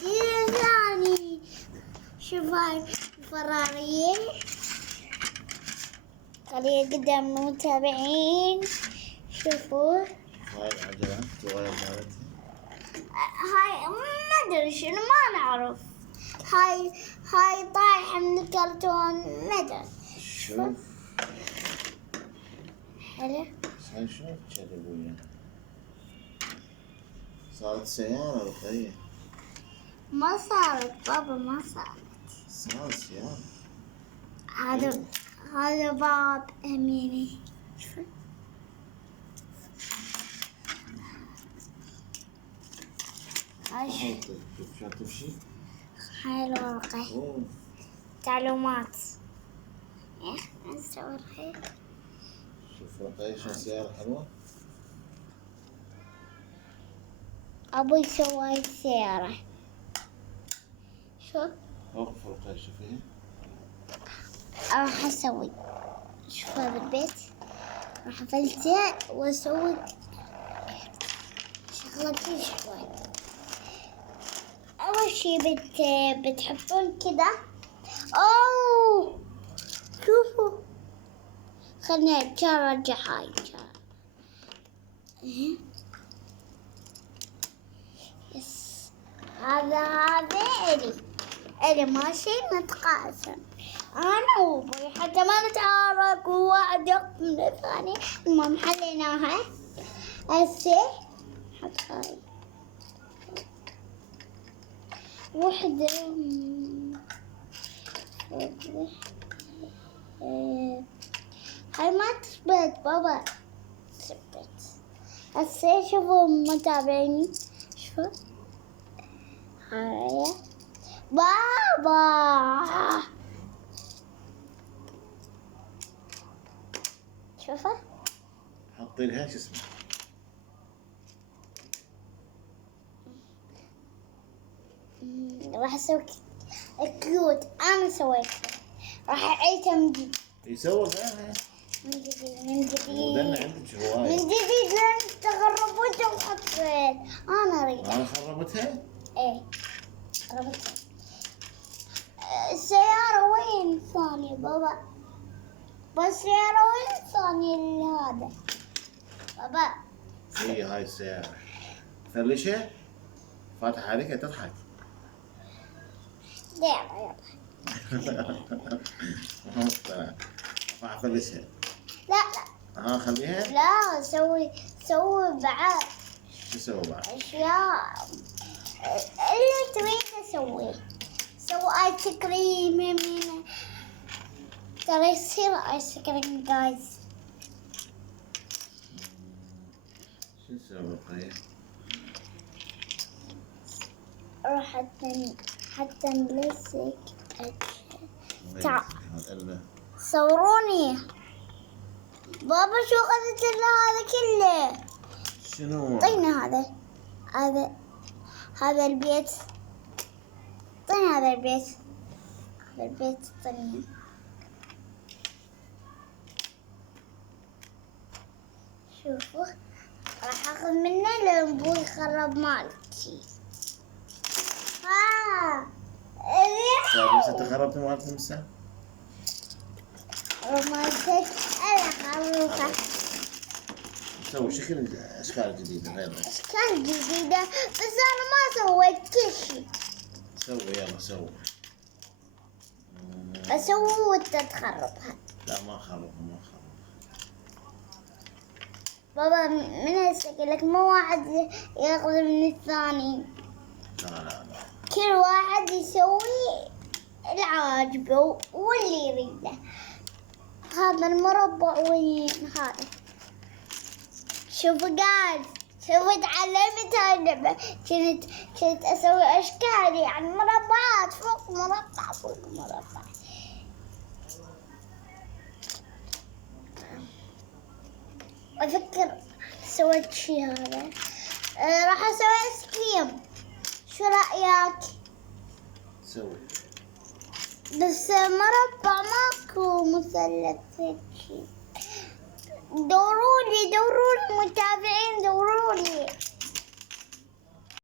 ثاني. شوف هاي الفرارية خليه قدام المتابعين. شوفوا هاي العجلة الصغيرة مالتها. هاي ما ادري شنو، ما نعرف. هاي طايحة من الكرتون، ما ادري. شوف حلو. هاي شوف كذا صارت سيارة رقية. ما صارت بابا، ما صارت. صارت سيارة. هذا باب أميني. شوف هاي شوف شلون تمشي. هاي الورقة أوه. تعلومات. نصور هاي. شوف رقية شلون سيارة حلوة. أبوي سوى هاي السيارة. شوف وقف رقية شوفيها. راح أسوي. شوف هذا البيت راح أفلته وأسوي شغلة كل شوي. أول شي بتحطون كذا. أوه شوفوا، خلنا أرجع هاي. يس، هذا إلي ماشي نتقاسم أنا وأبوي حتى ما نتعارك وواحد يقف من الثاني. المهم حليناها. هسه حط هاي وحدة. هاي ما تثبت بابا، تثبت. هسه شوفوا متابعيني، شوفوا هاي بابا، شوفوا حطي لها شو اسمه. راح اسوي كيوت. انا سويت، راح اعيدها من جديد. يسوى فيها من جديد ودنا عندك هواية. من جديد لين تغربتها وحطيت. انا اريد. أنا خربتها؟ ايه خربتها. السيارة وين ثانية بابا؟ بس السيارة وين ثانية هذا بابا؟ هاي السيارة فلشها فاتح عليك تضحك. يلا راح افلشها. لا خليها. لا، سوي بعد شو اسوي بعد؟ اشياء اللي تريد تسويه. سوي ايس كريم من ترى يصير ايس كريم جايز. شو نسوي طيب؟ راح حتى نلصق. تعال صوروني بابا. شو أخذت لنا هذا كله؟ شنو؟ طينا هذا البيت. طينا هذا البيت طينا. شوفوا راح اخذ منه لين ابوي يخرب مالتي. بس انت خربت مالت المسا؟ مالتك انا خروفه. سوي شكل اشكال جديده غير اشكال جديده، بس انا ما سويت كل شيء. سوي يلا سوي. اسوي وانت تخربها. لا ما خربها. بابا من هسه مو واحد ياخذ من الثاني. لا كل واحد يسوي العاجبه واللي يريده. هذا المربع وين هذا؟ شوفوا جايز، شوفوا تعلمت هاي اللعبة. كنت اسوي اشكال، يعني مربعات فوق مربع فوق مربع. افكر سويت شي هذا. راح اسوي ايس كريم. شو رايك؟ سوي. بس مربع ماكو مثلث هيك. دورولي متابعين، دورولي.